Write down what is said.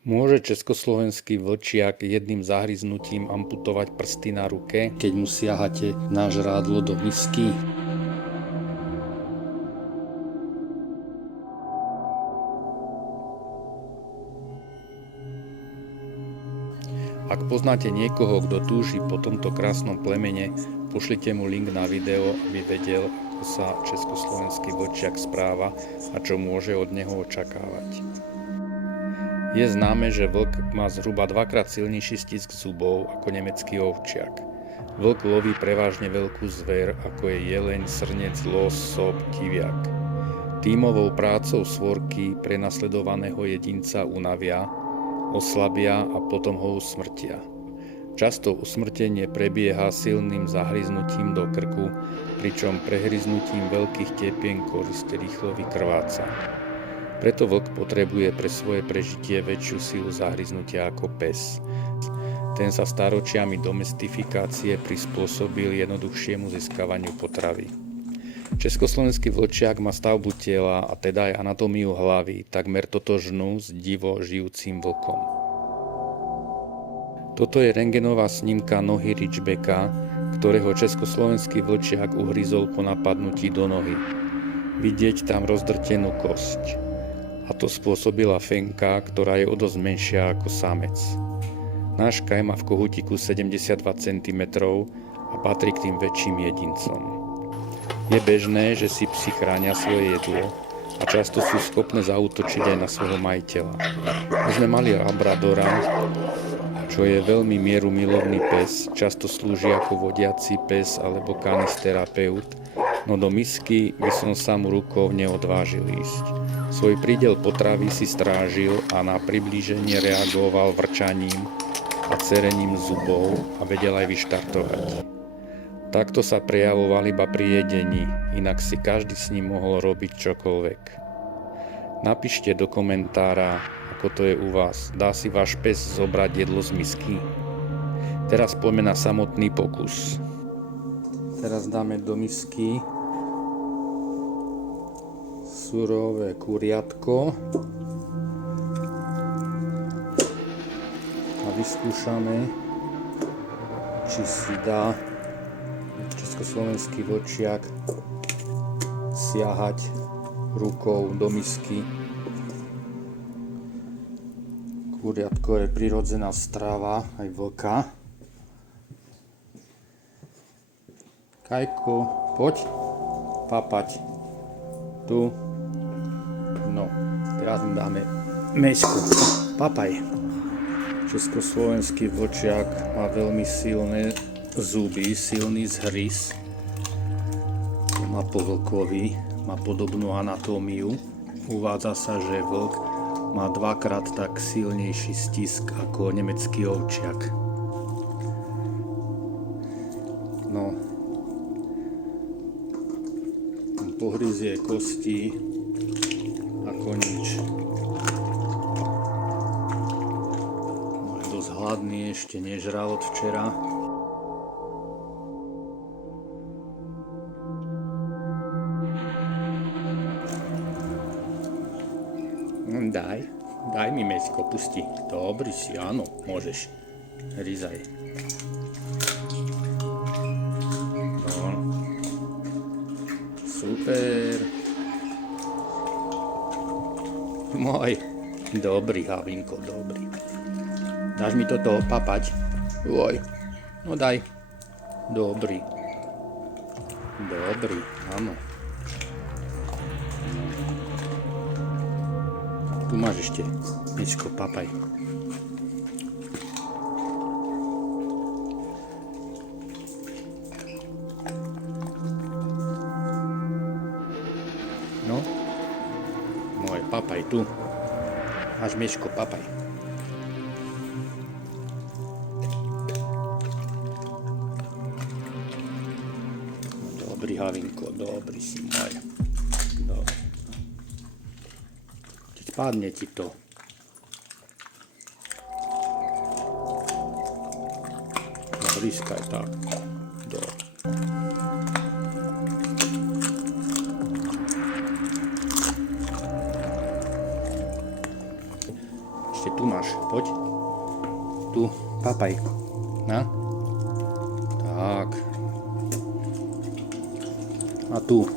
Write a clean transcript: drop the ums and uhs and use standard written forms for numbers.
Môže československý vlčiak jedným zahryznutím amputovať prsty na ruke, keď mu siahate na žrádlo do misky? Ak poznáte niekoho, kto túži po tomto krásnom plemene, pošlite mu link na video, aby vedel, ako sa československý vlčiak správa a čo môže od neho očakávať. Je známe, že vlk má zhruba dvakrát silnejší stisk zubov ako nemecký ovčiak. Vlk loví prevažne veľkú zver, ako je jeleň, srnec, los, sob, diviak. Tímovou prácou svorky prenasledovaného jedinca unavia, oslabia a potom ho usmrtia. Často usmrtenie prebieha silným zahryznutím do krku, pričom prehryznutím veľkých tepien korisť rýchlo vykrváca. Preto vlk potrebuje pre svoje prežitie väčšiu silu zahryznutia ako pes. Ten sa staročiami domestifikácie prispôsobil jednoduchšiemu získavaniu potravy. Československý vlčiak má stavbu tela a teda aj anatómiu hlavy takmer totožnú s divo žijúcim vlkom. Toto je rentgenová snímka nohy ridgebacka, ktorého československý vlčiak uhryzol po napadnutí do nohy. Vidieť tam rozdrtenú kosť. A to spôsobila fenka, ktorá je o dosť menšia ako samec. Náš kaj má v kohútiku 72 cm a patrí k tým väčším jedincom. Je bežné, že si psi chránia svoje jedlo a často sú schopné zaútočiť aj na svojho majiteľa. My sme mali labradora, čo je veľmi mierumilovný pes, často slúži ako vodiaci pes alebo kanisterapeut, no do misky by som sa mu rukou neodvážil ísť. Svoj prídel potravy si strážil a na priblíženie reagoval vrčaním a cerením zubov a vedel aj vyštartovať. Takto sa prejavoval iba pri jedení, inak si každý s ním mohol robiť čokoľvek. Napíšte do komentára, ako to je u vás. Dá si váš pes zobrať jedlo z misky? Teraz poďme na samotný pokus. Teraz dáme do misky surové kuriatko a vyskúšame, či si dá československý vlčiak siahať rukou do misky. Kuriatko je prirodzená strava aj vlka. Kajko, poď papať. Tu. No, teraz mu dáme mäsku. Papaj. Československý vlčiak má veľmi silné zuby, silný zhrys. Má po vlkovi, má podobnú anatómiu. Uvádza sa, že vlk má dvakrát tak silnejší stisk ako nemecký ovčiak. No, pohryzie kosti ako nič. No, je dosť hladný, ešte nežral od včera. Daj mi mäsko, pusti. Dobrý si, áno, môžeš. Rizaj. No. Super. Môj. Dobrý, Havinko, dobrý. Dáš mi toto papať? Oj. No daj. Dobrý. Dobrý, áno. Tu máš ešte niečko, papaj. No, môj papaj tu. Máš mieško, papaj. Dobrý, Havinko, dobrý si môj. Dobrý. Padne ti to. Blízkaj tak. Ešte tu máš, poď. Tu, papaj. Na. Tak. A tu.